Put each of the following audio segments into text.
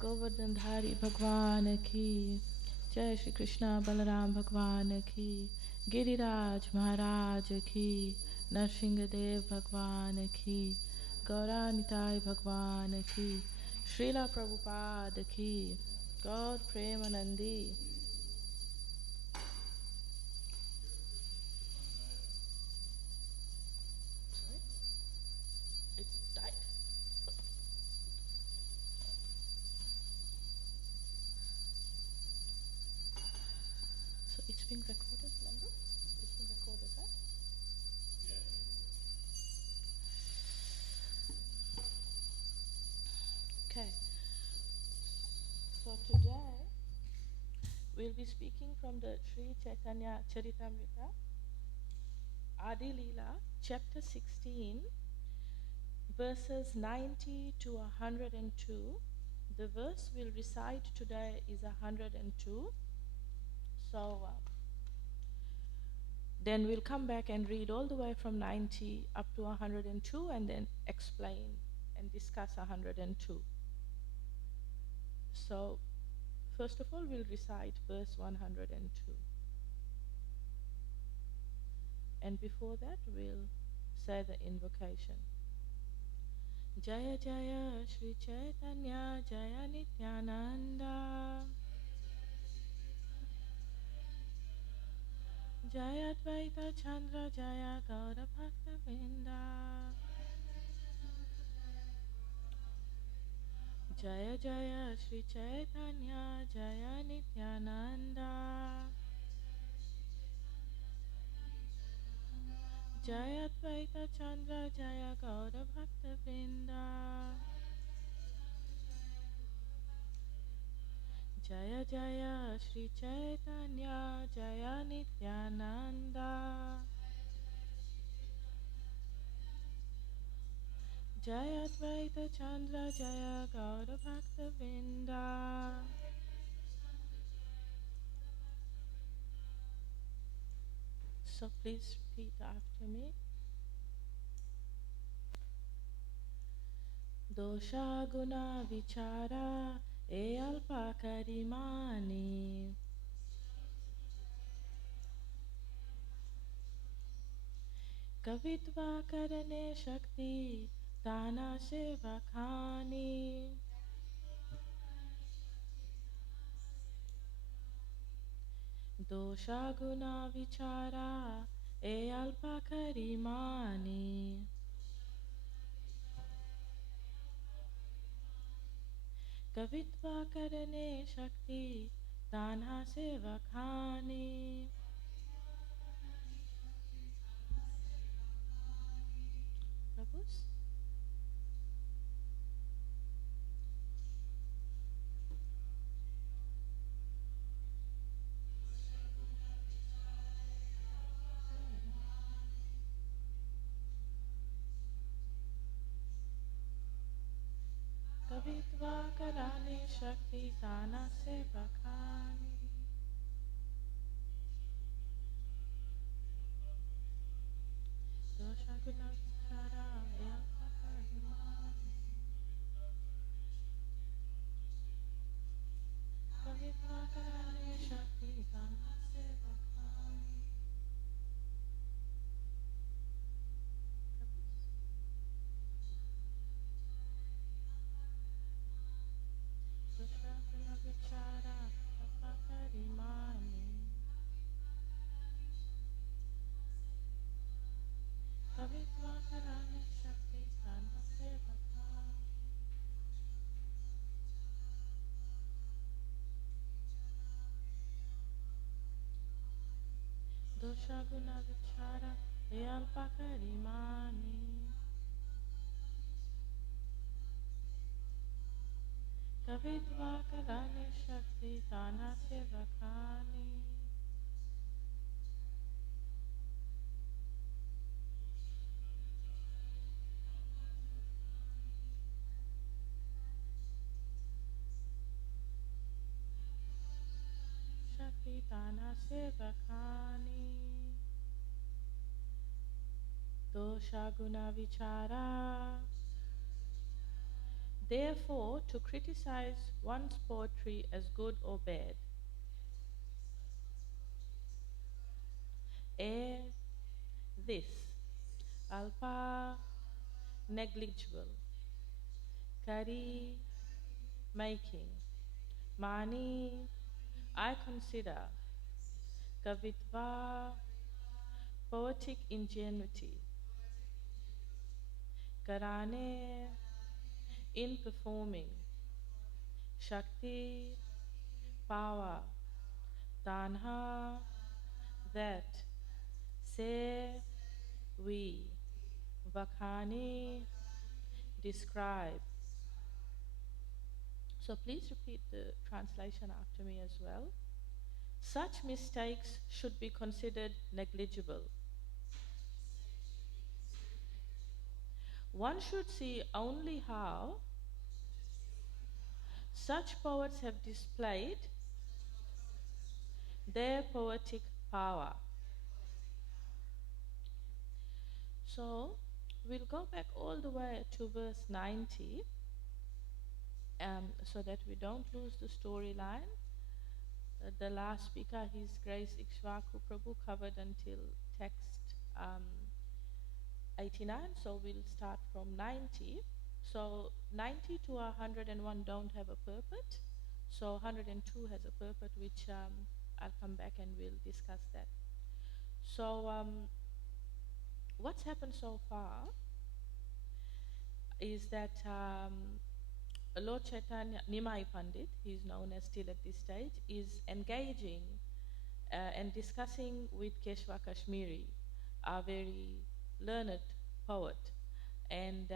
Govardhana Dhari Bhagwan ki, Jai Shri Krishna Balaram Bhagwan ki, Giriraj Maharaj ki, Narsingadev Bhagwan ki, Gauranitai Bhagwan ki, Srila Prabhupada ki, God Premanandi. Sorry? It died? So it's being recorded, remember? It's being recorded, right? Okay. So today we'll be speaking from the Sri Caitanya Charitamrita, Adi Leela, chapter 16, verses 90 to 102. The verse we'll recite today is 102. So then we'll come back and read all the way from 90 up to 102 and then explain and discuss 102. So first of all, we'll recite verse 102. And before that, we'll say the invocation. Jaya Jaya Shri Chaitanya Jaya Nityananda Jaya Advaita Chandra Jaya Gaura Bhakta Vrinda Jaya Jaya Shri Chaitanya Jaya Nityananda Jaya Advaita Chandra Jaya Gaura Bhakta Vrinda Jaya Jaya Shri Chaitanya Jaya Nityananda Jaya Advaita Chandra Jaya Gaura Bhakta Vrinda. So please repeat after me. Dosha guna vichara e alpa karimani kavitva karane shakti dana sevakhani Dosha guna vichara e alpa karimani Kavitva karane shakti tanha sevakhani. Prabhus? Kavitva karane shakti tanha sevakhani. Dosha guna vichara e alpa karimani. Kavitva karane shakti tanha sevakhani. Dosha guna vichara alpa karimani. Kavitva karane shakti tanha sevakhani. Dosha guna vichara e alpa karimani. Kavitva karane shakti tanha sevakhani. Shakti tanha sevakhani. Dosha guna vichara Therefore, to criticize one's poetry as good or bad, ere this, alpa, negligible, kari, making, mani, I consider, kavitva, poetic ingenuity, karane, in performing, shakti, power, tanha, that, se, we, vakhani, describe. So please repeat the translation after me as well. Such mistakes should be considered negligible. One should see only how such poets have displayed their poetic power. So we'll go back all the way to verse 90 so that we don't lose the storyline. The last speaker, His Grace Ikshvaku Prabhu, covered until text 89, so we'll start from 90. So 90 to 101 don't have a purport, so 102 has a purport, which I'll come back and we'll discuss that. So what's happened so far is that Lord Chaitanya, Nimai Pandit, he's known as still at this stage, is engaging and discussing with Keshva Kashmiri, a very learned poet. And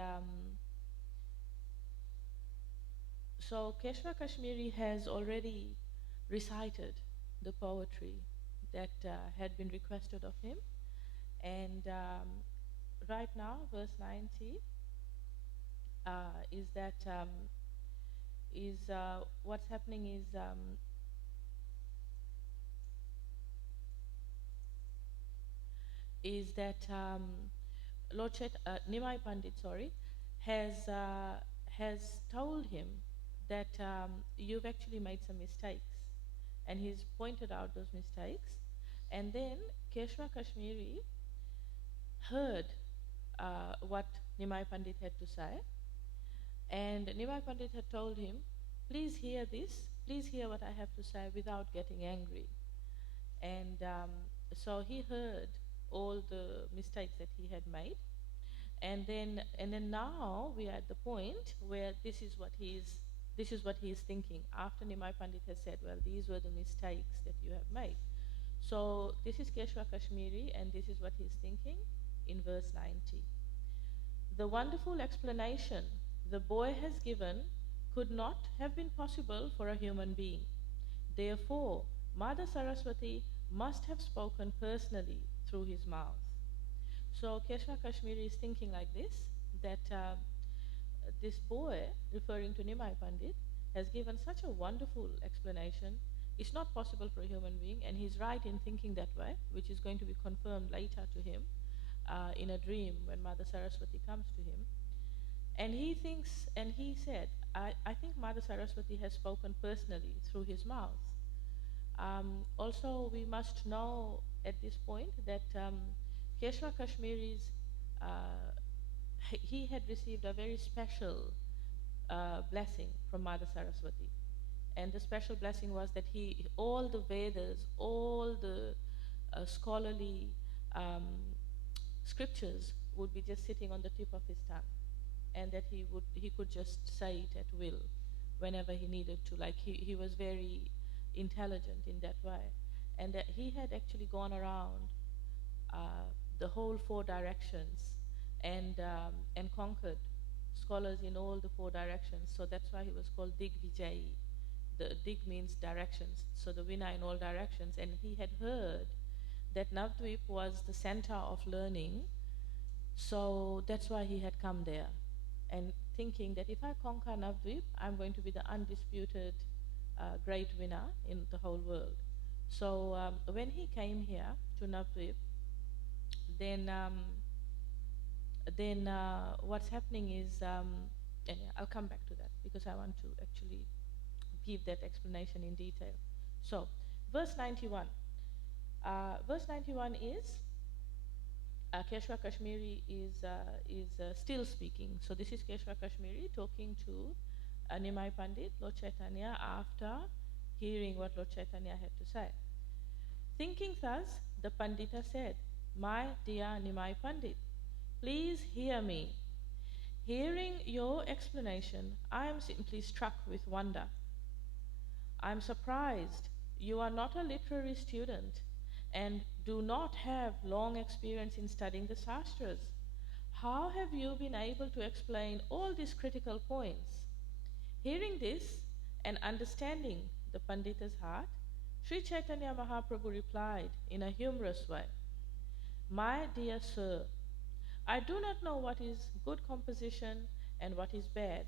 so Keshva Kashmiri has already recited the poetry that had been requested of him. And right now, verse 90 is that what's happening is that Lord Nimai Pandit, has told him that you've actually made some mistakes, and he's pointed out those mistakes. And then Keshva Kashmiri heard what Nimai Pandit had to say, and Nimai Pandit had told him, please hear this, please hear what I have to say without getting angry. And so he heard all the mistakes that he had made, and then now we are at the point where this is what he is thinking after Nimai Pandit has said, well, these were the mistakes that you have made. So this is Keshva Kashmiri, and this is what he's thinking in verse 90. The wonderful explanation the boy has given could not have been possible for a human being. Therefore, Mother Saraswati must have spoken personally through his mouth. So Keshva Kashmiri is thinking like this, that this boy, referring to Nimai Pandit, has given such a wonderful explanation. It's not possible for a human being, and he's right in thinking that way, which is going to be confirmed later to him in a dream when Mother Saraswati comes to him. And he thinks, and he said, I think Mother Saraswati has spoken personally through his mouth. Also, we must know at this point that Keshva Kashmiri's, he had received a very special blessing from Mother Saraswati. And the special blessing was that all the Vedas, all the scholarly scriptures would be just sitting on the tip of his tongue, and that he could just say it at will whenever he needed to. Like he was very intelligent in that way, and that he had actually gone around the whole 4 directions and conquered scholars in all the 4 directions. So that's why he was called Dig Vijay. The Dig means directions, so the winner in all directions. And he had heard that Navdvip was the center of learning, so that's why he had come there, and thinking that if I conquer Navdvip, I'm going to be the undisputed great winner in the whole world. So when he came here to Navdvip, then what's happening is And yeah, I'll come back to that because I want to actually give that explanation in detail. So, verse 91. Verse 91 is Keshwa Kashmiri is still speaking. So this is Keshwa Kashmiri talking to Nimai Pandit, Lord Chaitanya, after hearing what Lord Chaitanya had to say. Thinking thus, the Pandita said, "My dear Nimai Pandit, please hear me. Hearing your explanation, I am simply struck with wonder. I am surprised you are not a literary student and do not have long experience in studying the Shastras. How have you been able to explain all these critical points?" Hearing this and understanding the Pandita's heart, Sri Chaitanya Mahaprabhu replied in a humorous way, "My dear sir, I do not know what is good composition and what is bad,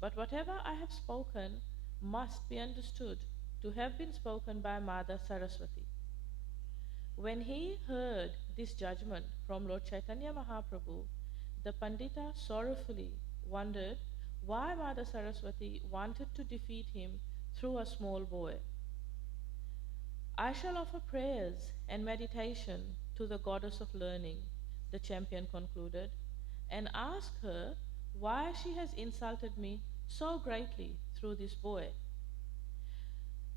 but whatever I have spoken must be understood to have been spoken by Mother Saraswati." When he heard this judgment from Lord Chaitanya Mahaprabhu, the Pandita sorrowfully wondered why Mother Saraswati wanted to defeat him through a small boy. "I shall offer prayers and meditation to the goddess of learning," the champion concluded, "and ask her why she has insulted me so greatly through this boy."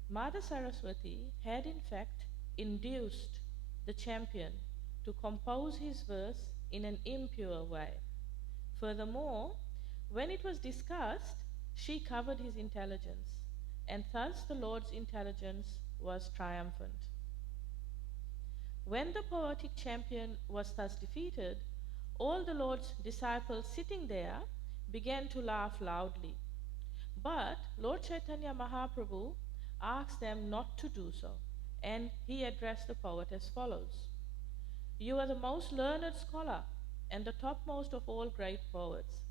Mother Saraswati had in fact induced the champion to compose his verse in an impure way. Furthermore, when it was discussed, she covered his intelligence, and thus the Lord's intelligence was triumphant. When the poetic champion was thus defeated, all the Lord's disciples sitting there began to laugh loudly. But Lord Chaitanya Mahaprabhu asked them not to do so, and he addressed the poet as follows: "You are the most learned scholar and the topmost of all great poets,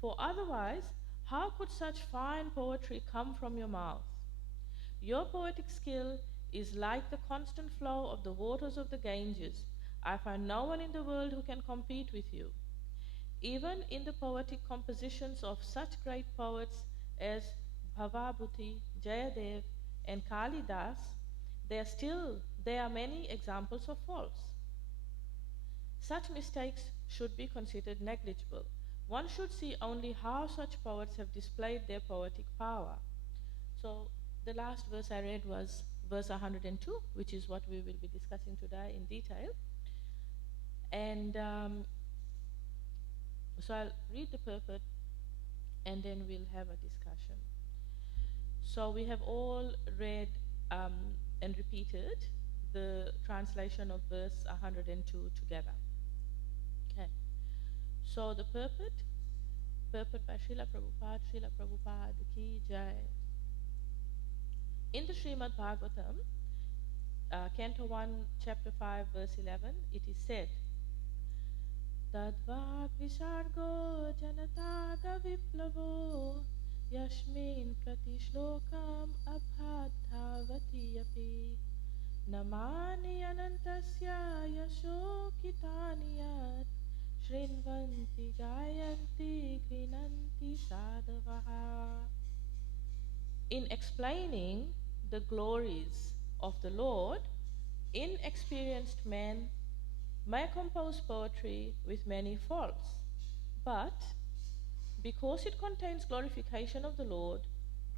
for otherwise how could such fine poetry come from your mouth? Your poetic skill is like the constant flow of the waters of the Ganges. I find no one in the world who can compete with you. Even in the poetic compositions of such great poets as Bhavabhuti, Jayadev, and Kalidas, there are many examples of faults. Such mistakes should be considered negligible. One should see only how such poets have displayed their poetic power." So the last verse I read was verse 102, which is what we will be discussing today in detail. And so I'll read the purport and then we'll have a discussion. So we have all read and repeated the translation of verse 102 together. Okay. So the purport by Srila Prabhupada ki jai. In the Srimad Bhagavatam, Canto 1, Chapter 5, verse 11, it is said, "Tadvak visargo janataga viplavo yashmin pratishlokam abhadhavati api namani anantasya yasho kitaniyat shrinvanti gayanti grinanti sadhavaha." In explaining the glories of the Lord, inexperienced men may compose poetry with many faults, but because it contains glorification of the Lord,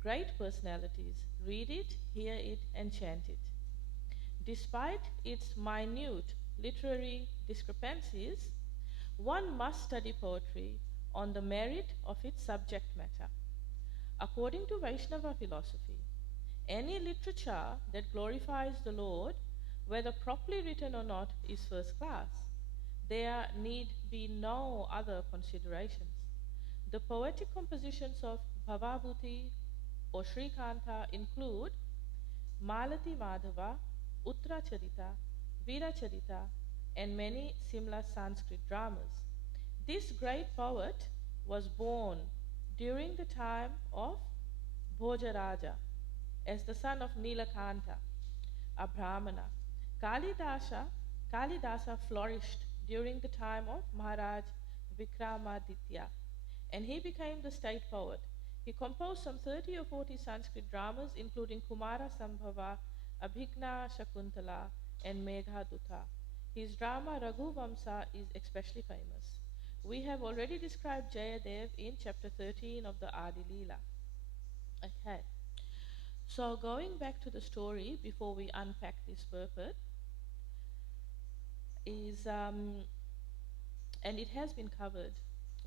great personalities read it, hear it, and chant it. Despite its minute literary discrepancies, one must study poetry on the merit of its subject matter. According to Vaishnava philosophy, any literature that glorifies the Lord, whether properly written or not, is first class. There need be no other considerations. The poetic compositions of Bhavabhuti or Srikanta include Malati Madhava, Uttaracharita, Viracharita, and many similar Sanskrit dramas. This great poet was born during the time of Bhojaraja as the son of Nilakanta, a Brahmana. Kalidasa flourished during the time of Maharaj Vikramaditya and he became the state poet. He composed some 30 or 40 Sanskrit dramas, including Kumara Sambhava, Abhigna Shakuntala, and Meghaduta. His drama Raghuvamsa is especially famous. We have already described Jayadev in chapter 13 of the Adi Leela. Okay. So going back to the story before we unpack this purport is, and it has been covered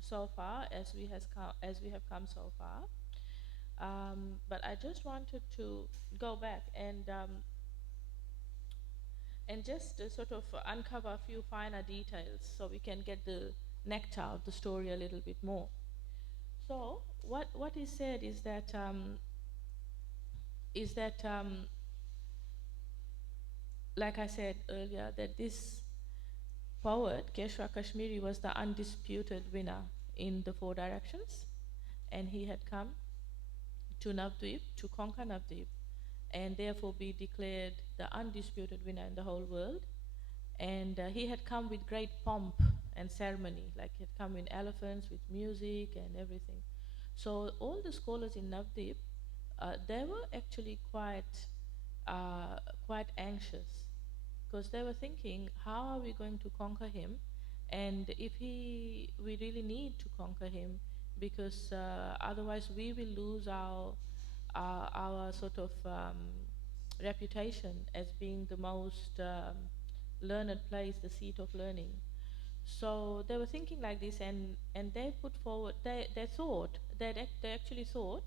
so far as we have come so far. But I just wanted to go back and just sort of uncover a few finer details so we can get the nectar of the story a little bit more. So what is said is that like I said earlier, that this poet Keshwa Kashmiri was the undisputed winner in the 4 directions, and he had come to Navdvip to conquer Navdvip, and therefore be declared the undisputed winner in the whole world. And he had come with great pomp and ceremony, like he had come in elephants with music and everything. So all the scholars in Navdvip, they were actually quite anxious, because they were thinking, how are we going to conquer him? And if we really need to conquer him, because otherwise we will lose our sort of reputation as being the most learned place, the seat of learning. So they were thinking like this, and they put forward, they actually thought,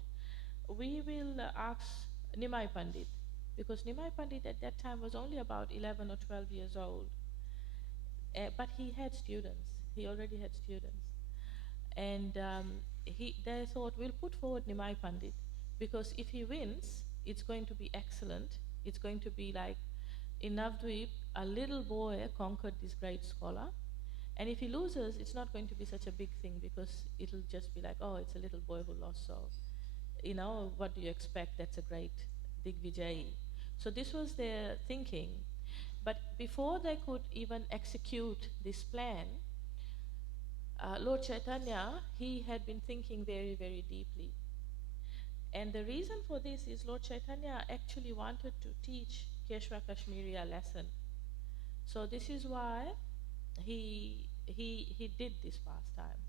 we will ask Nimai Pandit, because Nimai Pandit at that time was only about 11 or 12 years old. But he had students. He already had students. And they thought, we'll put forward Nimai Pandit, because if he wins, it's going to be excellent. It's going to be like, in Navdvip, a little boy conquered this great scholar. And if he loses, it's not going to be such a big thing, because it'll just be like, oh, it's a little boy who lost, so, you know, what do you expect? That's a great Digvijayi. So this was their thinking. But before they could even execute this plan, Lord Caitanya, he had been thinking very, very deeply. And the reason for this is Lord Caitanya actually wanted to teach Keshwa Kashmiri a lesson. So this is why he did this pastime.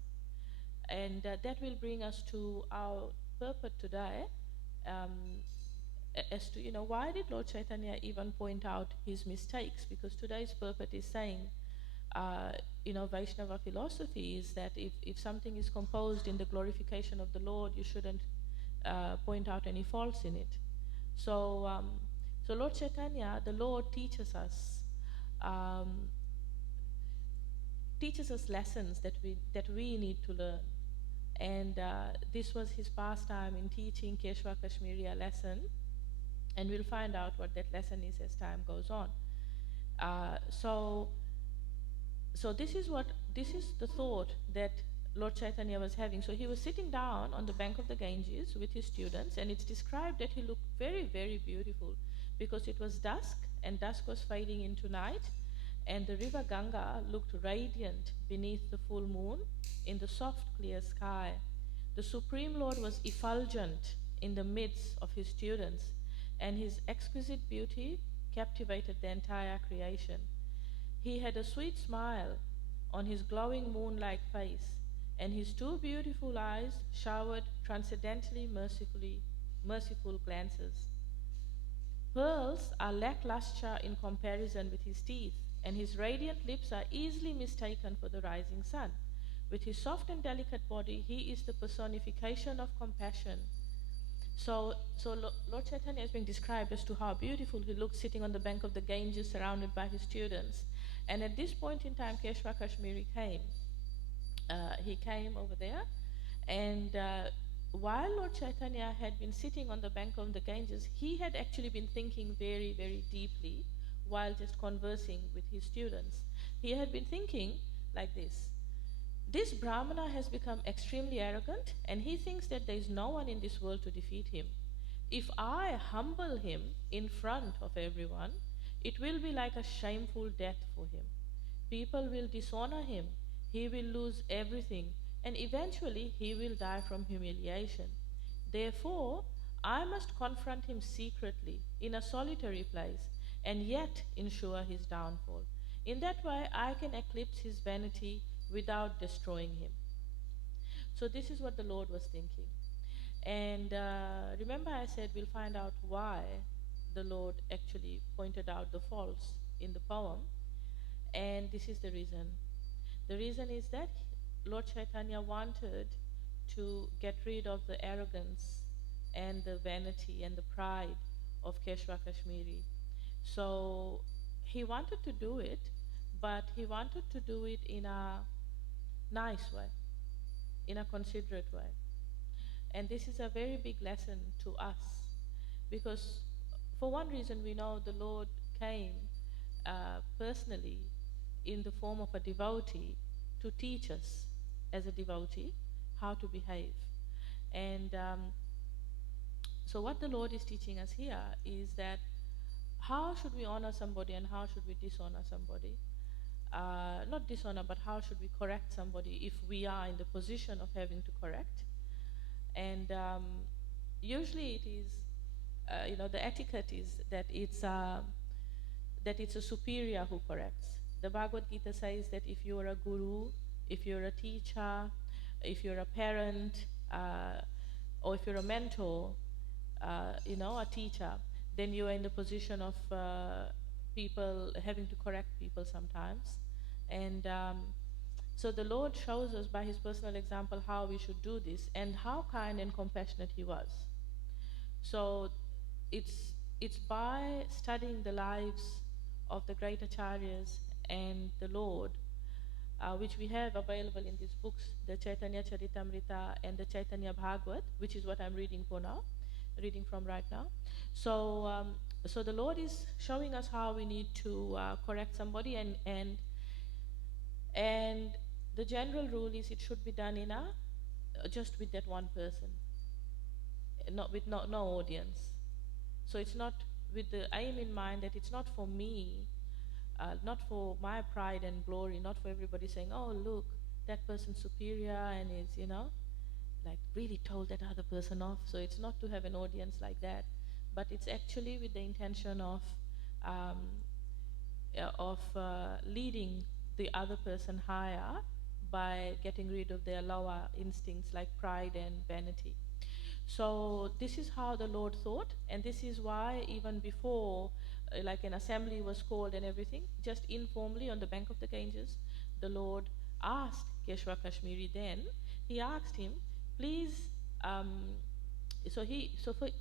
And that will bring us to our purport today, as to, you know, why did Lord Caitanya even point out his mistakes? Because today's purport is saying, you know, Vaishnava philosophy is that if something is composed in the glorification of the Lord, you shouldn't point out any faults in it. So, so Lord Caitanya, the Lord teaches us lessons that we need to learn. And this was his pastime in teaching Keshwa Kashmiri a lesson, and we'll find out what that lesson is as time goes on. So this is the thought that Lord Caitanya was having. So he was sitting down on the bank of the Ganges with his students, and it's described that he looked very, very beautiful, because it was dusk, and dusk was fading into night, and the river Ganga looked radiant beneath the full moon in the soft, clear sky. The Supreme Lord was effulgent in the midst of his students, and his exquisite beauty captivated the entire creation. He had a sweet smile on his glowing moon-like face, and his 2 beautiful eyes showered transcendently merciful glances. Pearls are lackluster in comparison with his teeth, and his radiant lips are easily mistaken for the rising sun. With his soft and delicate body, he is the personification of compassion. So Lord Caitanya is being described as to how beautiful he looked sitting on the bank of the Ganges surrounded by his students. And at this point in time, Keshwa Kashmiri came. He came over there, and while Lord Caitanya had been sitting on the bank of the Ganges, he had actually been thinking very, very deeply while just conversing with his students. He had been thinking like this: this Brahmana has become extremely arrogant, and he thinks that there is no one in this world to defeat him. If I humble him in front of everyone, it will be like a shameful death for him. People will dishonor him. He will lose everything. and eventually he will die from humiliation. Therefore, I must confront him secretly in a solitary place and yet ensure his downfall. In that way, I can eclipse his vanity without destroying him. So this is what the Lord was thinking. And remember I said we'll find out why the Lord actually pointed out the faults in the poem. And this is the reason. The reason is that Lord Chaitanya wanted to get rid of the arrogance and the vanity and the pride of Keshwa Kashmiri. So he wanted to do it, but he wanted to do it in a nice way, in a considerate way. And this is a very big lesson to us, because for one reason we know the Lord came personally in the form of a devotee to teach us as a devotee how to behave. And so what the Lord is teaching us here is that how should we honor somebody and how should we dishonor somebody? Not dishonor, but how should we correct somebody if we are in the position of having to correct? And usually it is, the etiquette is that it's a superior who corrects. The Bhagavad Gita says that if you're a guru, if you're a teacher, if you're a parent, or if you're a mentor, a teacher, then you are in the position of people having to correct people sometimes. And so the Lord shows us by his personal example how we should do this and how kind and compassionate he was. So it's by studying the lives of the great acharyas and the Lord, which we have available in these books, the Caitanya Caritamrita and the Chaitanya Bhagavat, which is what I'm reading from right now. So so the Lord is showing us how we need to correct somebody, and the general rule is it should be done in just with that one person, not with no audience. So it's not with the aim in mind that it's not for me, not for my pride and glory, not for everybody saying, oh look, that person's superior and is, like really told that other person off. So it's not to have an audience like that, but it's actually with the intention of leading the other person higher by getting rid of their lower instincts like pride and vanity. So this is how the Lord thought, and this is why even before like an assembly was called and everything, just informally on the bank of the Ganges, the Lord asked Keshwa Kashmiri then, he asked him, please,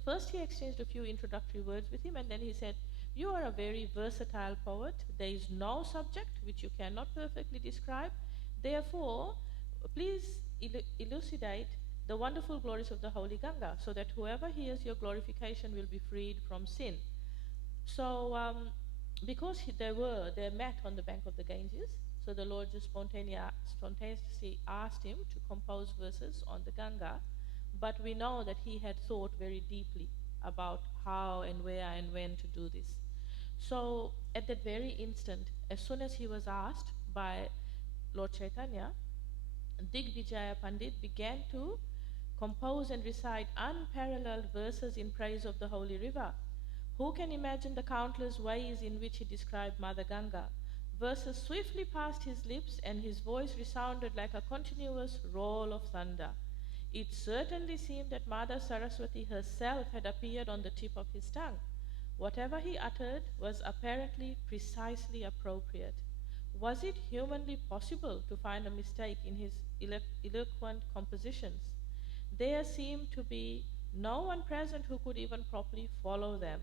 first he exchanged a few introductory words with him, and then he said, you are a very versatile poet. There is no subject which you cannot perfectly describe. Therefore, please elucidate the wonderful glories of the Holy Ganga, so that whoever hears your glorification will be freed from sin. So, because they met on the bank of the Ganges, so the Lord just spontaneously asked him to compose verses on the Ganga, but we know that he had thought very deeply about how and where and when to do this. So, at that very instant, as soon as he was asked by Lord Chaitanya, Digvijaya Pandit began to compose and recite unparalleled verses in praise of the holy river. Who can imagine the countless ways in which he described Mother Ganga? Verses swiftly passed his lips, and his voice resounded like a continuous roll of thunder. It certainly seemed that Mother Saraswati herself had appeared on the tip of his tongue. Whatever he uttered was apparently precisely appropriate. Was it humanly possible to find a mistake in his eloquent compositions? There seemed to be no one present who could even properly follow them.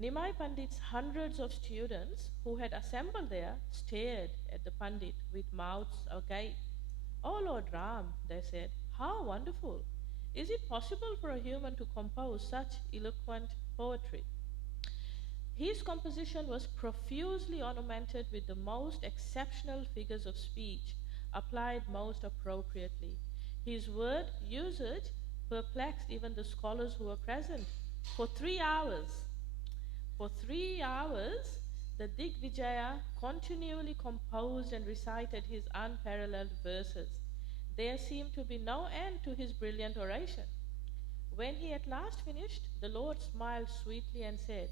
Nimai Pandit's hundreds of students who had assembled there stared at the Pandit with mouths agape. Oh Lord Ram, they said, how wonderful! Is it possible for a human to compose such eloquent poetry? His composition was profusely ornamented with the most exceptional figures of speech, applied most appropriately. His word usage perplexed even the scholars who were present. For 3 hours, the Digvijaya continually composed and recited his unparalleled verses. there seemed to be no end to his brilliant oration. When he at last finished, the Lord smiled sweetly and said,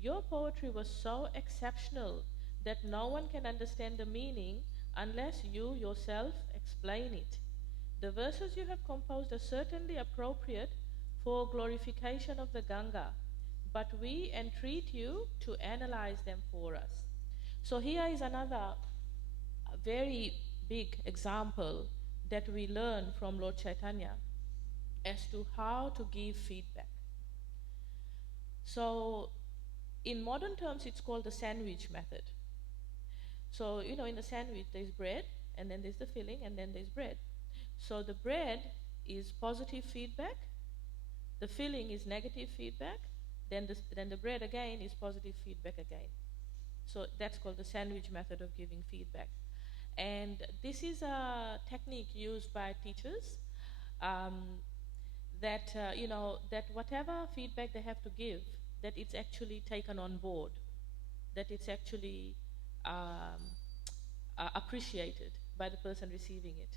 "Your poetry was so exceptional that no one can understand the meaning unless you yourself explain it. The verses you have composed are certainly appropriate for glorification of the Ganga, but we entreat you to analyze them for us." So here is another very big example that we learn from Lord Chaitanya as to how to give feedback. So in modern terms, it's called the sandwich method. So, in the sandwich, there's bread, and then there's the filling, and then there's bread. So the bread is positive feedback, the filling is negative feedback, then the bread again is positive feedback again. So that's called the sandwich method of giving feedback. And this is a technique used by teachers that whatever feedback they have to give, that it's actually taken on board, that it's actually appreciated by the person receiving it.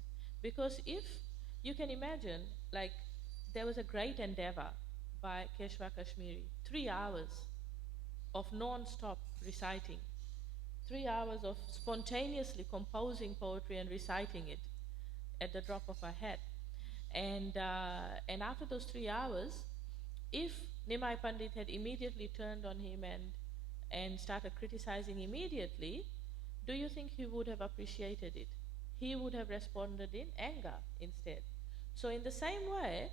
Because if you can imagine, like, there was a great endeavor by Keshwa Kashmiri, 3 hours of non-stop reciting, 3 hours of spontaneously composing poetry and reciting it at the drop of a hat. And after those 3 hours, if Nimai Pandit had immediately turned on him and started criticizing immediately, do you think he would have appreciated it? He would have responded in anger instead. So in the same way,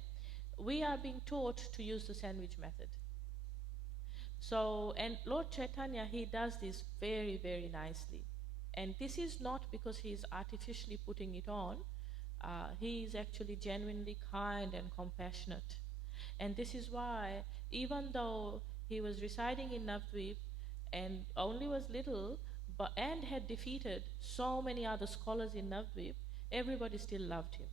we are being taught to use the sandwich method. So, and Lord Chaitanya, he does this very, very nicely. And this is not because he is artificially putting it on. He is actually genuinely kind and compassionate. And this is why, even though he was residing in Navadvip and only was little, and had defeated so many other scholars in Navadvip, everybody still loved him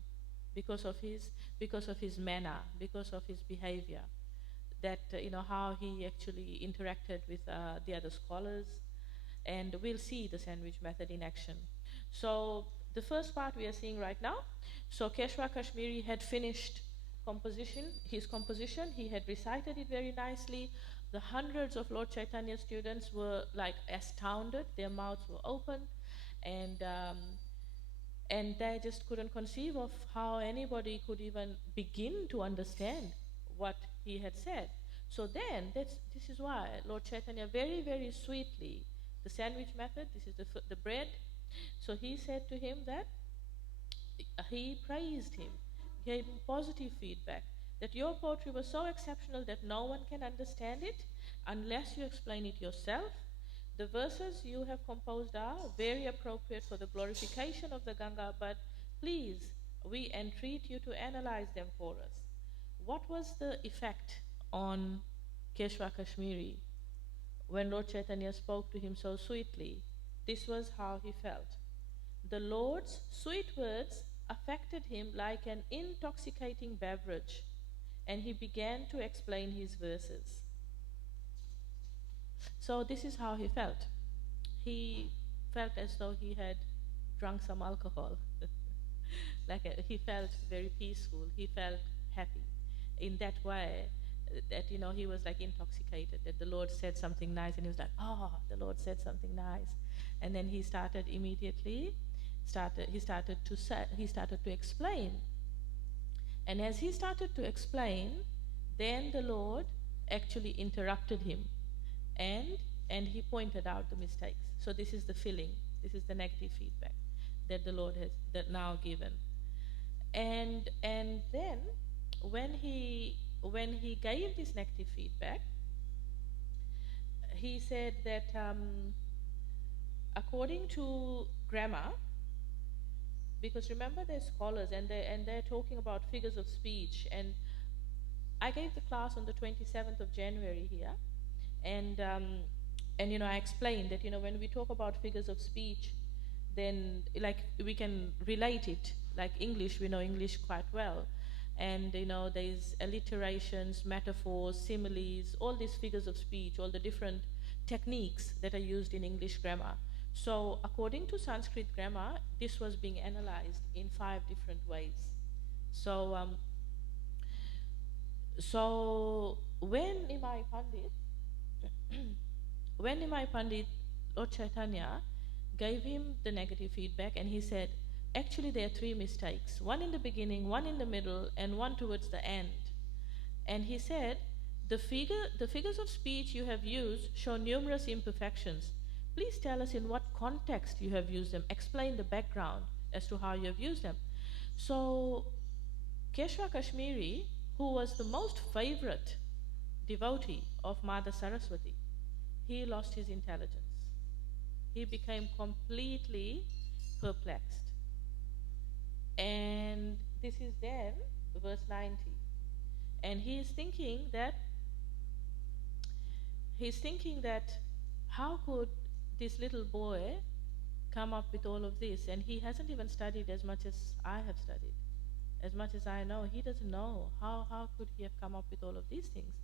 because of his manner, because of his behavior, that how he actually interacted with the other scholars. And we'll see the sandwich method in action. So the first part we are seeing right now. So Keshwa Kashmiri had finished his composition. He had recited it very nicely. The hundreds of Lord Chaitanya students were like astounded. Their mouths were open, and they just couldn't conceive of how anybody could even begin to understand what he had said. So then, this is why Lord Chaitanya very, very sweetly, the sandwich method, this is the bread. So he said to him that he praised him, gave him positive feedback, that your poetry was so exceptional that no one can understand it unless you explain it yourself. The verses you have composed are very appropriate for the glorification of the Ganga, but please, we entreat you to analyze them for us. What was the effect on Keshwa Kashmiri when Lord Chaitanya spoke to him so sweetly? This was how he felt. The Lord's sweet words affected him like an intoxicating beverage, and he began to explain his verses. So this is how he felt. He felt as though he had drunk some alcohol. He felt very peaceful. He felt happy in that way, that he was like intoxicated, that the Lord said something nice, and he was like, oh, the Lord said something nice. And then he started to explain. And as he started to explain, then the Lord actually interrupted him, and he pointed out the mistakes. So this is the filling, this is the negative feedback that the Lord has now given. And then when he gave this negative feedback, he said that according to grammar, because remember they're scholars and they're talking about figures of speech, and I gave the class on the 27th of January here, and I explained that when we talk about figures of speech, then like we can relate it, like English, we know English quite well, and there's alliterations, metaphors, similes, all these figures of speech, all the different techniques that are used in English grammar. So according to Sanskrit grammar, this was being analyzed in 5 different ways. So, when Nimai Pandit, Lord Chaitanya gave him the negative feedback, and he said, actually there are 3 mistakes, one in the beginning, one in the middle, and one towards the end. And he said, the figures of speech you have used show numerous imperfections. Please tell us in what context you have used them. Explain the background as to how you have used them. So Keshwa Kashmiri, who was the most favorite devotee of Mother Saraswati, he lost his intelligence. He became completely perplexed. And this is then verse 90. And he is thinking that how could this little boy come up with all of this? And he hasn't even studied as much as I have studied. As much as I know, he doesn't know. How could he have come up with all of these things?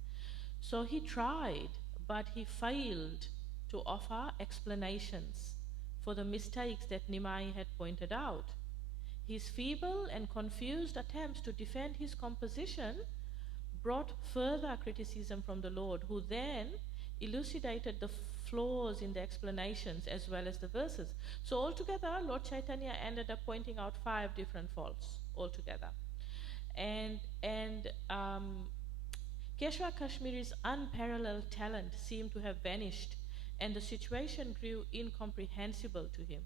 So he tried, but he failed to offer explanations for the mistakes that Nimai had pointed out. His feeble and confused attempts to defend his composition brought further criticism from the Lord, who then elucidated the flaws in the explanations as well as the verses. So altogether, Lord Chaitanya ended up pointing out 5 different faults altogether. And Keshwa Kashmiri's unparalleled talent seemed to have vanished, and the situation grew incomprehensible to him.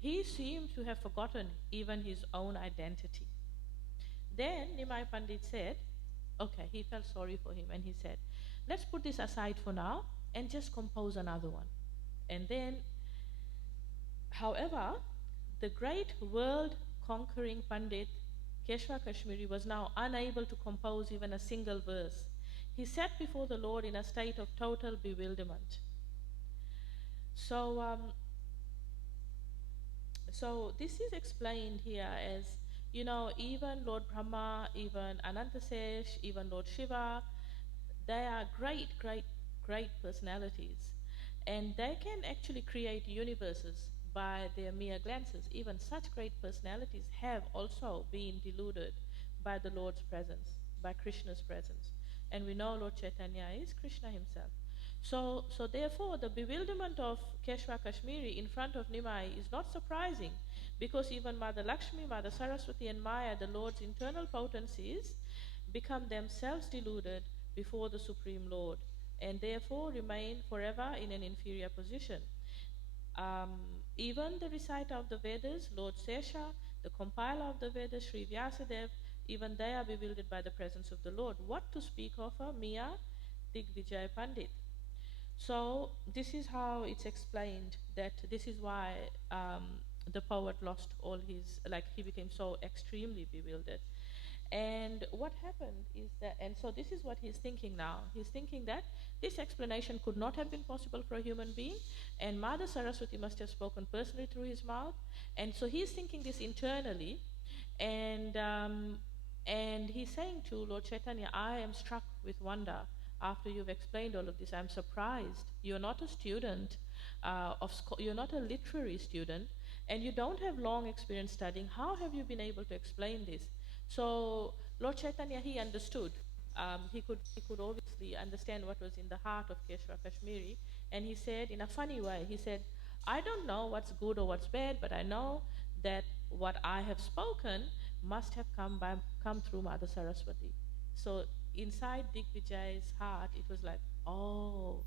He seemed to have forgotten even his own identity. Then Nimai Pandit said, okay, he felt sorry for him, and he said, let's put this aside for now and just compose another one. And then, however, the great world-conquering Pandit Keshwa Kashmiri was now unable to compose even a single verse. He sat before the Lord in a state of total bewilderment. So this is explained here as, even Lord Brahma, even Anantasesh, even Lord Shiva, they are great, great, great personalities. And they can actually create universes by their mere glances. Even such great personalities have also been deluded by the Lord's presence, by Krishna's presence. And we know Lord Chaitanya is Krishna himself. So therefore, the bewilderment of Keshwa Kashmiri in front of Nimai is not surprising, because even Mother Lakshmi, Mother Saraswati and Maya, the Lord's internal potencies, become themselves deluded before the Supreme Lord, and therefore remain forever in an inferior position. Even the reciter of the Vedas, Lord Sesha, the compiler of the Vedas, Sri Vyasadeva, even they are bewildered by the presence of the Lord. What to speak of a mere Digvijay Pandit? So this is how it's explained, that this is why the poet lost all his, he became so extremely bewildered. And what happened is that, and so this is what he's thinking now. He's thinking that this explanation could not have been possible for a human being, and Mother Saraswati must have spoken personally through his mouth. And so he's thinking this internally, and he's saying to Lord Chaitanya, I am struck with wonder. After you've explained all of this, I'm surprised. You're not a student you're not a literary student, and you don't have long experience studying. How have you been able to explain this? So Lord Chaitanya, he understood. He could obviously understand what was in the heart of Keshwa Kashmiri, and he said in a funny way, he said, I don't know what's good or what's bad, but I know that what I have spoken must have come through Mother Saraswati. So inside Digvijay's heart, it was like, oh,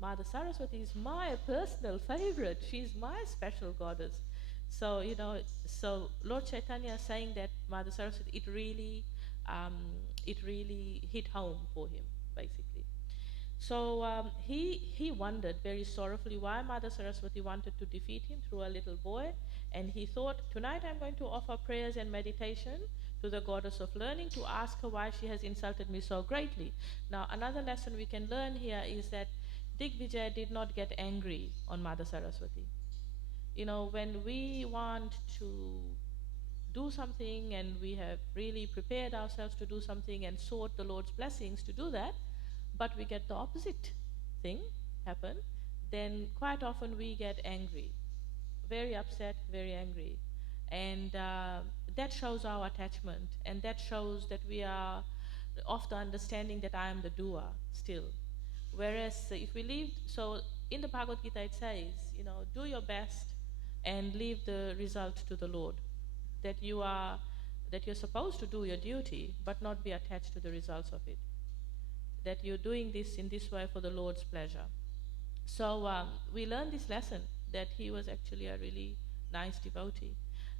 Mother Saraswati is my personal favorite. She's my special goddess. So, so Lord Chaitanya saying that Mother Saraswati, it really hit home for him, basically. So he wondered very sorrowfully why Mother Saraswati wanted to defeat him through a little boy. And he thought, tonight I'm going to offer prayers and meditation to the goddess of learning to ask her why she has insulted me so greatly. Now, another lesson we can learn here is that Digvijay did not get angry on Mother Saraswati. When we want to do something and we have really prepared ourselves to do something and sought the Lord's blessings to do that, but we get the opposite thing happen, then quite often we get angry. very upset, very angry. And that shows our attachment, and that shows that we are of the understanding that I am the doer still. Whereas if we leave, so in the Bhagavad Gita it says, do your best and leave the result to the Lord. That you're supposed to do your duty, but not be attached to the results of it. That you're doing this in this way for the Lord's pleasure. So we learned this lesson, that he was actually a really nice devotee.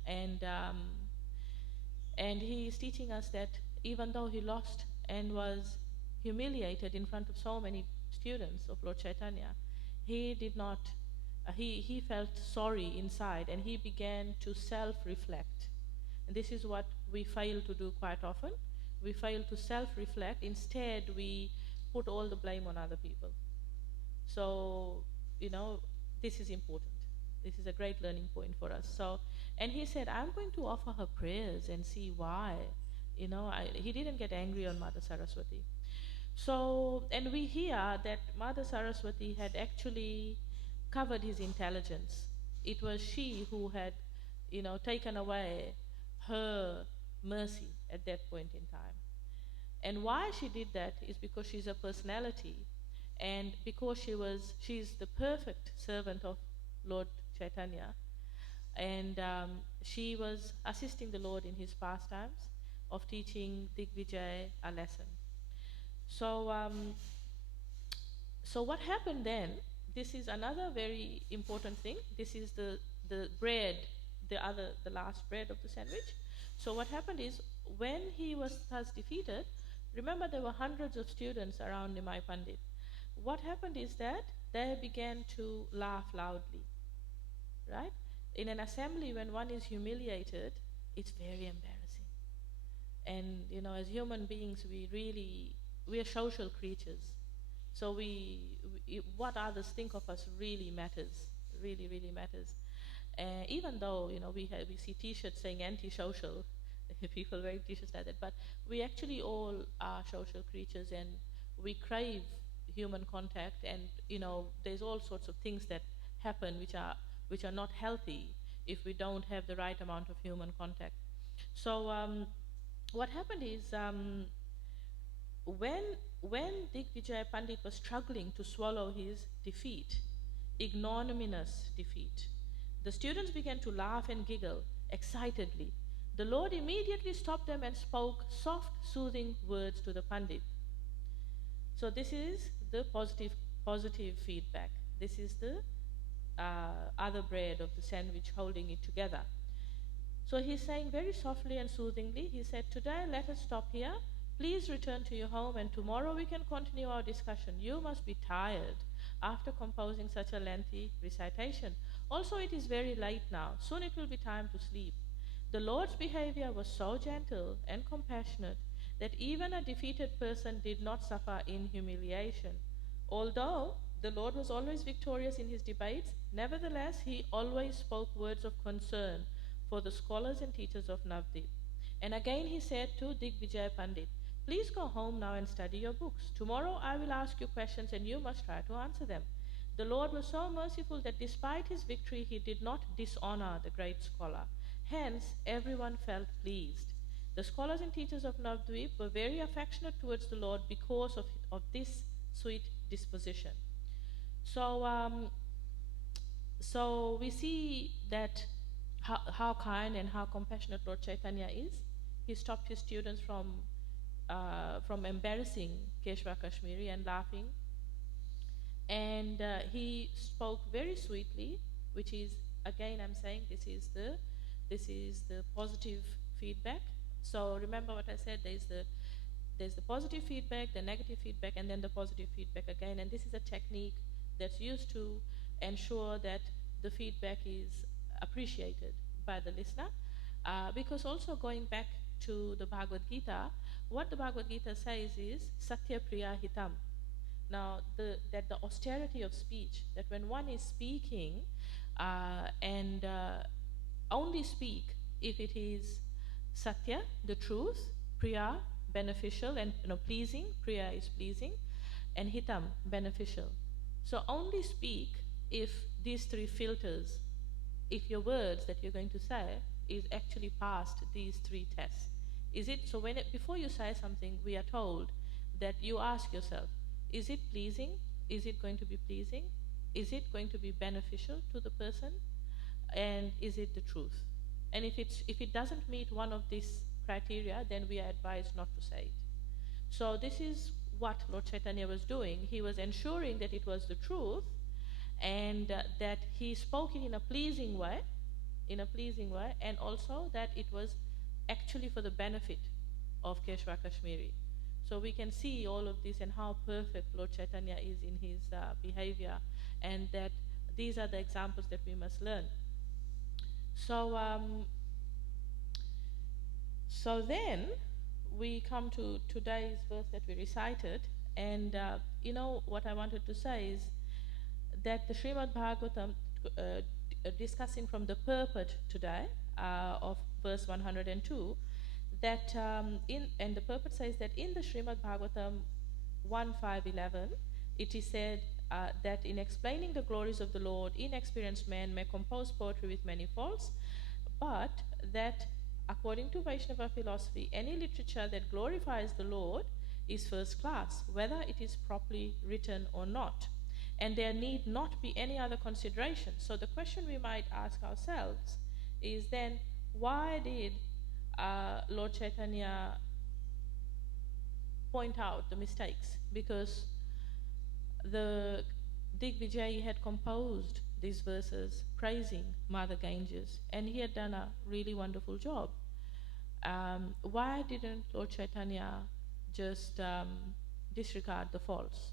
And he is teaching us that even though he lost and was humiliated in front of so many students of Lord Chaitanya, he did not, he felt sorry inside, and he began to self-reflect. And this is what we fail to do quite often. We fail to self-reflect. Instead, we put all the blame on other people. So, this is important. This is a great learning point for us. So, and he said, I'm going to offer her prayers and see why. He didn't get angry on Mother Saraswati. So, and we hear that Mother Saraswati had actually covered his intelligence. It was she who had, taken away her mercy at that point in time. And why she did that is because she's a personality, and because she's the perfect servant of Lord Chaitanya, and she was assisting the Lord in his pastimes of teaching Digvijay a lesson. So, so what happened then? This is another very important thing. This is the bread, the last bread of the sandwich. So what happened is, when he was thus defeated, remember there were hundreds of students around Nimai Pandit. What happened is that they began to laugh loudly, right? In an assembly, when one is humiliated, it's very embarrassing. And, as human beings, we are social creatures. So what others think of us really matters, really, really matters. Even though, we see T-shirts saying anti-social, people wearing T-shirts like that, but we actually all are social creatures, and we crave human contact, and, there's all sorts of things that happen which are not healthy if we don't have the right amount of human contact. So what happened is, when Digvijay Pandit was struggling to swallow his defeat, ignominious defeat, the students began to laugh and giggle excitedly. The Lord immediately stopped them and spoke soft, soothing words to the Pandit. So this is the positive feedback. This is the other bread of the sandwich holding it together. So he's saying very softly and soothingly, he said, today let us stop here. Please return to your home, and tomorrow we can continue our discussion. You must be tired after composing such a lengthy recitation. Also, it is very late now. Soon it will be time to sleep. The Lord's behavior was so gentle and compassionate that even a defeated person did not suffer in humiliation. Although the Lord was always victorious in his debates, nevertheless, he always spoke words of concern for the scholars and teachers of Navadvip. And again he said to Digvijay Pandit, please go home now and study your books. Tomorrow I will ask you questions and you must try to answer them. The Lord was so merciful that despite his victory, he did not dishonor the great scholar. Hence, everyone felt pleased. The scholars and teachers of Navadvip were very affectionate towards the Lord because of this sweet disposition. So, so we see that how kind and how compassionate Lord Chaitanya is. He stopped his students from embarrassing Keshava Kashmiri and laughing. And he spoke very sweetly, which is, again I'm saying, this is the positive feedback. So remember what I said, there's the positive feedback, the negative feedback, and then the positive feedback again. And this is a technique that's used to ensure that the feedback is appreciated by the listener. Because also going back to the Bhagavad Gita, what the Bhagavad Gita says is Satya Priya Hitam. Now, that the austerity of speech, that when one is speaking and only speak if it is Satya, the truth, Priya, beneficial and pleasing, Priya is pleasing, and Hitam, beneficial. So only speak if these three filters if your words that you're going to say is actually past these three tests. Is it so? Before you say something, we are told that you ask yourself, is it pleasing? Is it going to be pleasing? Is it going to be beneficial to the person? And is it the truth? And if it doesn't meet one of these criteria, then we are advised not to say it. So this is what Lord Chaitanya was doing. He was ensuring that it was the truth, and that he spoke it in a pleasing way, and also that it was actually for the benefit of Keshwa Kashmiri. So we can see all of this and how perfect Lord Chaitanya is in his behavior, and that these are the examples that we must learn. So then we come to today's verse that we recited, and what I wanted to say is that the Srimad Bhagavatam, discussing from the purport today of verse 102, that and the purport says that in the Srimad Bhagavatam 1.5.11, it is said that in explaining the glories of the Lord, inexperienced men may compose poetry with many faults, but that according to Vaishnava philosophy, any literature that glorifies the Lord is first class, whether it is properly written or not. And there need not be any other consideration. So the question we might ask ourselves is then, why did Lord Chaitanya point out the mistakes? Because the Digvijay had composed these verses praising Mother Ganges, and he had done a really wonderful job. Why didn't Lord Chaitanya just disregard the faults?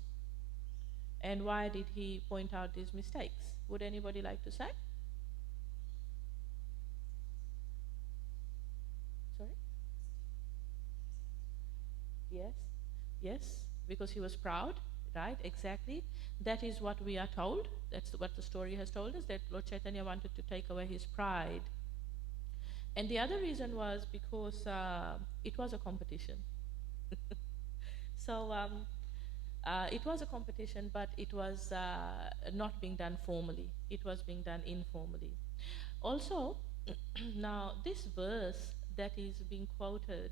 And why did he point out these mistakes? Would anybody like to say? Sorry? Yes, because he was proud, right? Exactly. That is what we are told. That's what the story has told us, that Lord Chaitanya wanted to take away his pride. And the other reason was because it was a competition. So it was a competition, but it was not being done formally. It was being done informally. Also, now this verse that is being quoted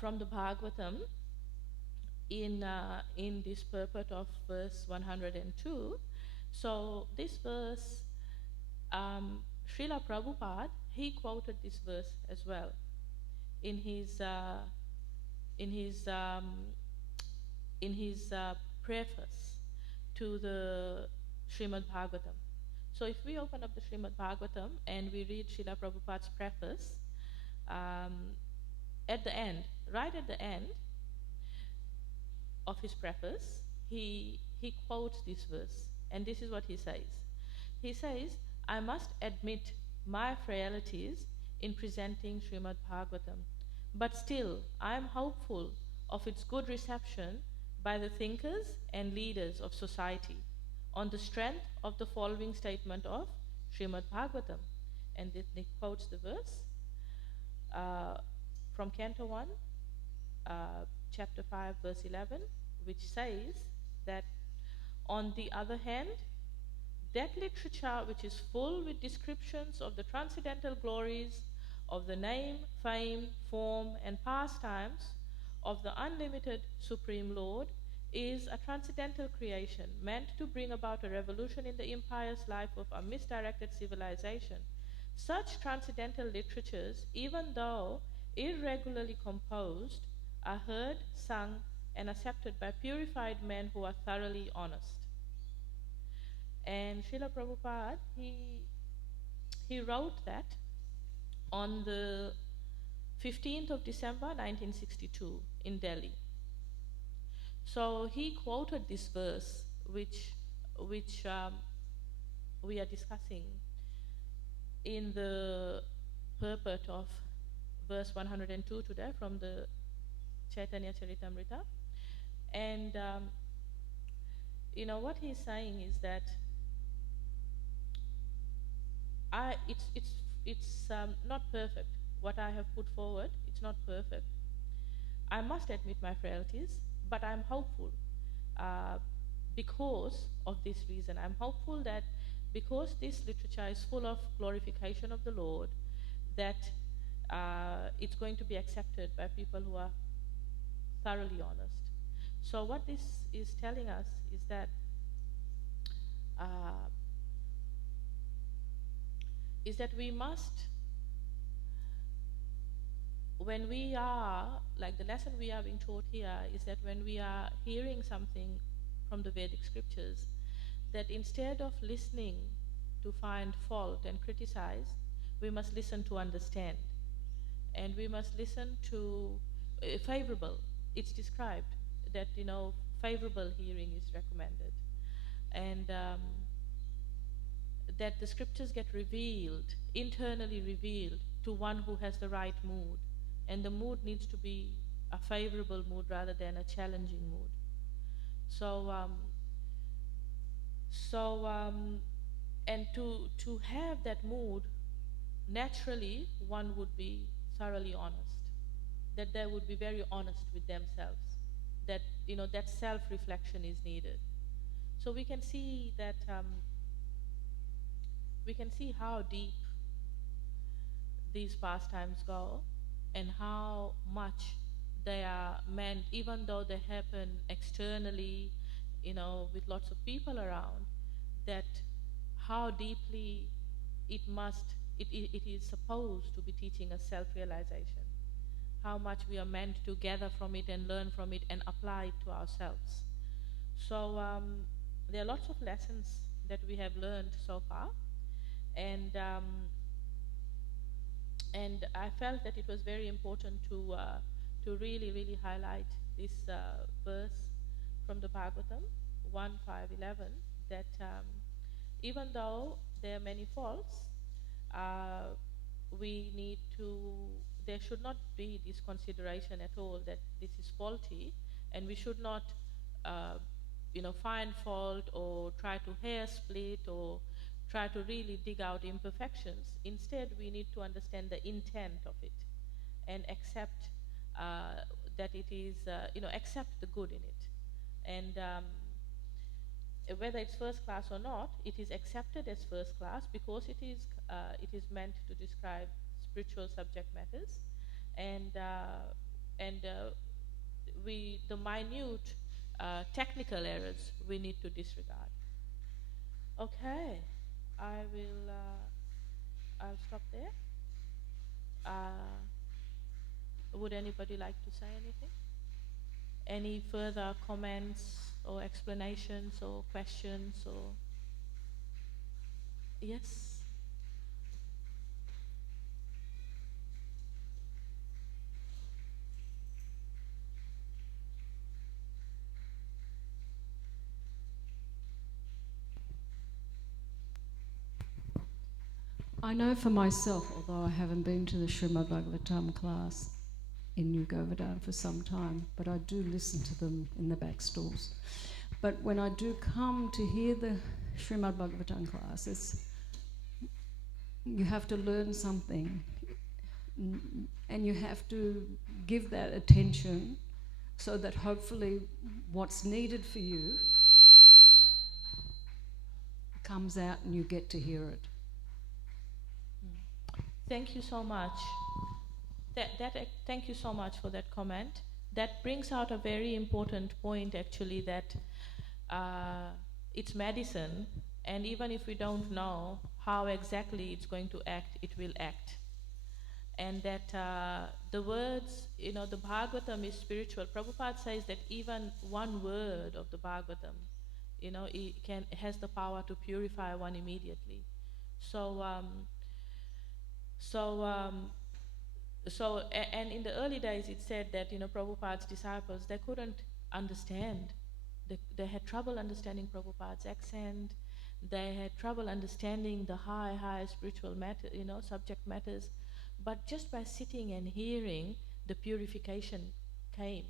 from the Bhagavatam in this purport of verse 102. So this verse, Srila Prabhupada, he quoted this verse as well in his preface to the Srimad Bhagavatam. So if we open up the Srimad Bhagavatam and we read Srila Prabhupada's preface, at the end, right at the end of his preface, he quotes this verse, and this is what he says. He says, I must admit my frailties in presenting Srimad Bhagavatam, but still I am hopeful of its good reception by the thinkers and leaders of society on the strength of the following statement of Srimad Bhagavatam. And he quotes the verse from Canto 1, chapter 5, verse 11, which says that, on the other hand, that literature which is full with descriptions of the transcendental glories of the name, fame, form, and pastimes of the unlimited Supreme Lord is a transcendental creation meant to bring about a revolution in the impious life of a misdirected civilization. Such transcendental literatures, even though irregularly composed, are heard, sung, and accepted by purified men who are thoroughly honest. And Srila Prabhupada, he wrote that on the 15th of December 1962 in Delhi. So he quoted this verse which we are discussing in the purport of verse 102 today from the Caitanya Caritamrita. And what he's saying is that it's not perfect. What I have put forward, it's not perfect. I must admit my frailties, but I'm hopeful because of this reason. I'm hopeful that because this literature is full of glorification of the Lord, that it's going to be accepted by people who are thoroughly honest. So what this is telling us is that we must, when we are, like the lesson we are being taught here, is that when we are hearing something from the Vedic scriptures, that instead of listening to find fault and criticize, we must listen to understand. And we must listen to favorable. It's described that, favorable hearing is recommended. And that the scriptures get revealed, internally revealed, to one who has the right mood. And the mood needs to be a favorable mood rather than a challenging mood. And to have that mood, naturally one would be thoroughly honest. That they would be very honest with themselves. That, that self-reflection is needed. So we can see that, we can see how deep these pastimes go and how much they are meant, even though they happen externally, with lots of people around, that how deeply it is supposed to be teaching us self-realization. How much we are meant to gather from it and learn from it and apply it to ourselves. So there are lots of lessons that we have learned so far, and I felt that it was very important to really, really highlight this verse from the Bhagavatam 1.5.11, that even though there are many faults, there should not be this consideration at all that this is faulty, and we should not find fault or try to hair split or try to really dig out imperfections. Instead, we need to understand the intent of it and accept that it is, accept the good in it. And whether it's first class or not, it is accepted as first class because it is meant to describe spiritual subject matters, and the minute technical errors we need to disregard. Okay, I'll stop there. Would anybody like to say anything? Any further comments or explanations or questions or? Yes? I know for myself, although I haven't been to the Srimad Bhagavatam class in New Govardhana for some time, but I do listen to them in the back stalls. But when I do come to hear the Srimad Bhagavatam classes, you have to learn something, and you have to give that attention so that hopefully what's needed for you comes out and you get to hear it. Thank you so much. Thank you so much for that comment. That brings out a very important point, actually, that it's medicine, and even if we don't know how exactly it's going to act, it will act. And that the words, the Bhagavatam is spiritual. Prabhupada says that even one word of the Bhagavatam, it has the power to purify one immediately. And in the early days it said that, Prabhupada's disciples, they couldn't understand. They had trouble understanding Prabhupada's accent. They had trouble understanding the high spiritual matter, subject matters. But just by sitting and hearing, the purification came.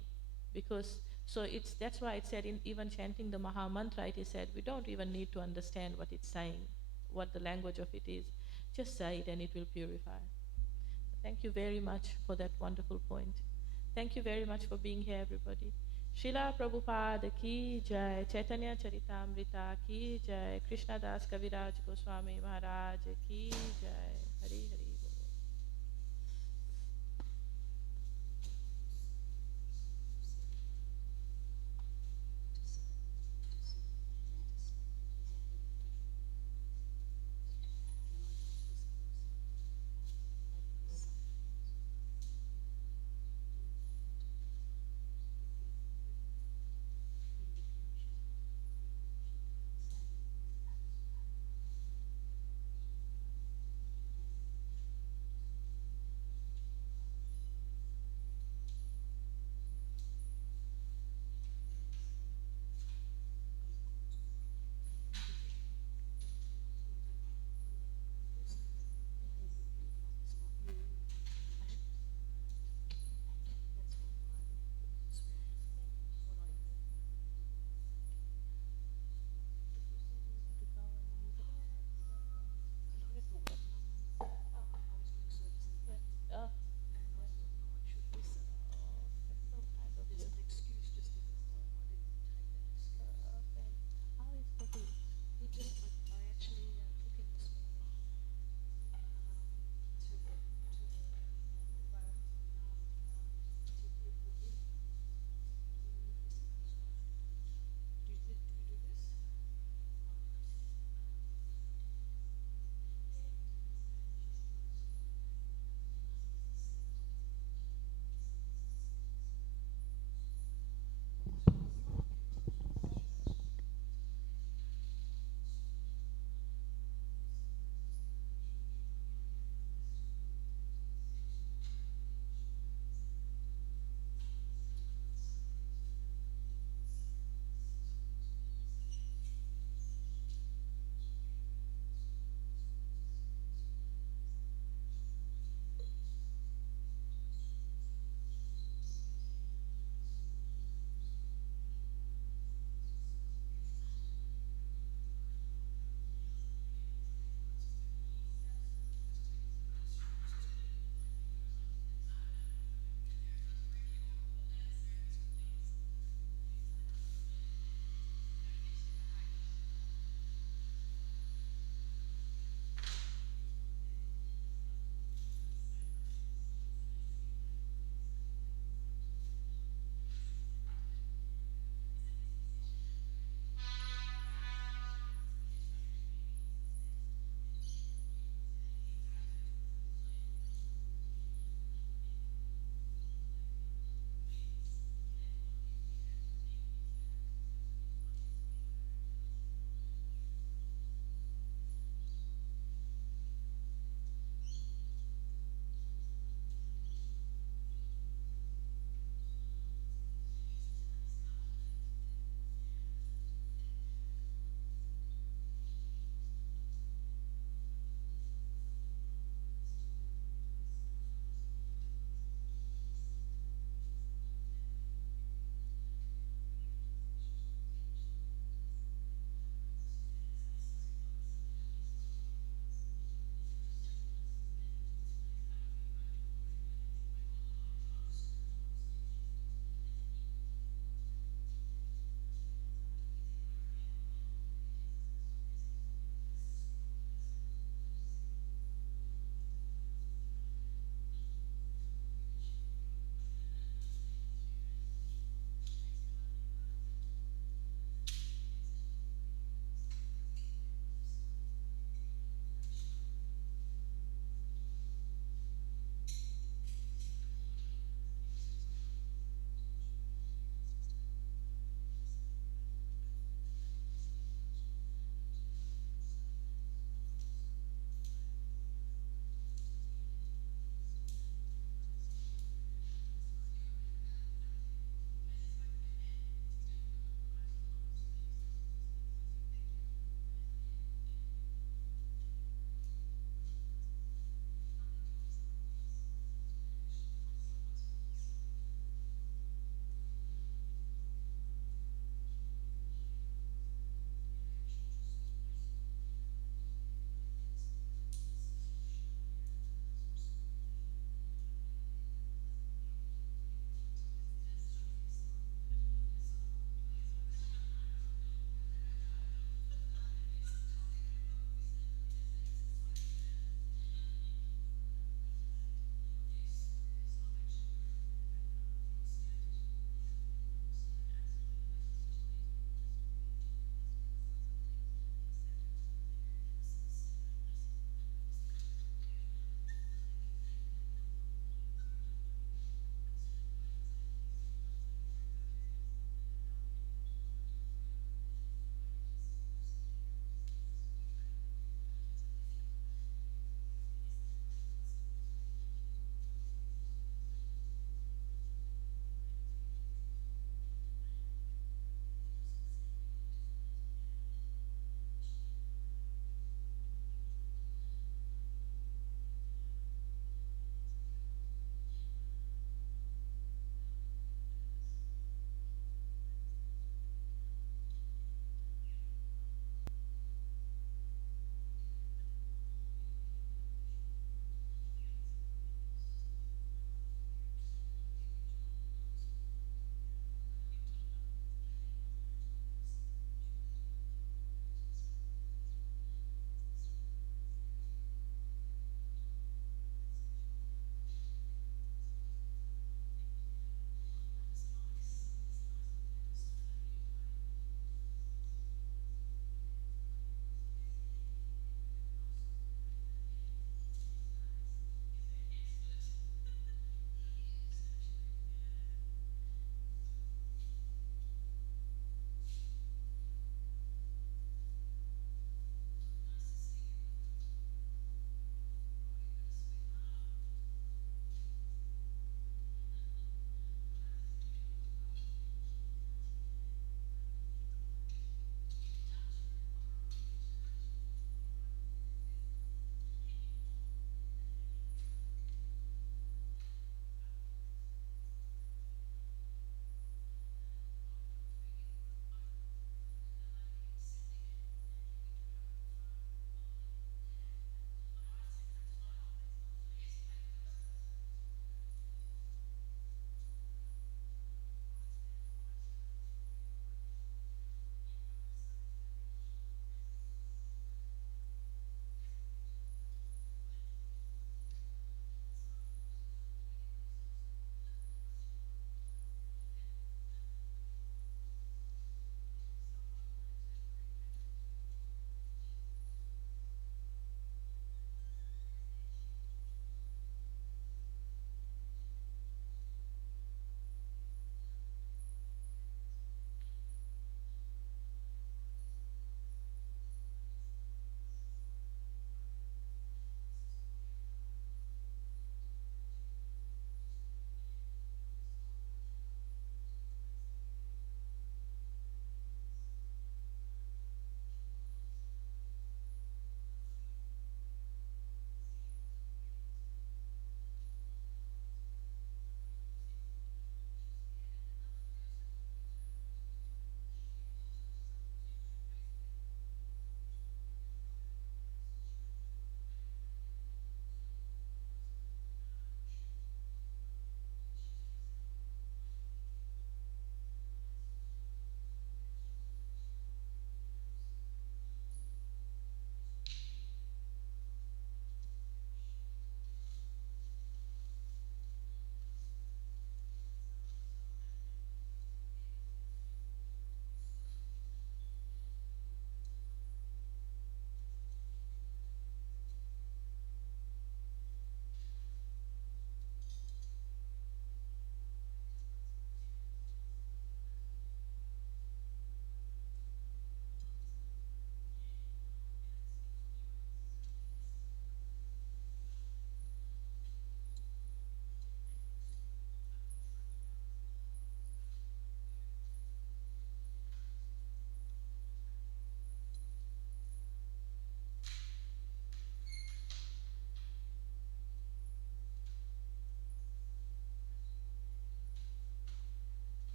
That's why it said, in even chanting the Maha Mantra, it is said, we don't even need to understand what it's saying, what the language of it is. Just say it and it will purify. Thank you very much for that wonderful point. Thank you very much for being here, everybody. Srila Prabhupada ki jai, Caitanya Charitamrita ki jai, Krishna Das Kaviraj Goswami Maharaj ki jai. Hari Hari.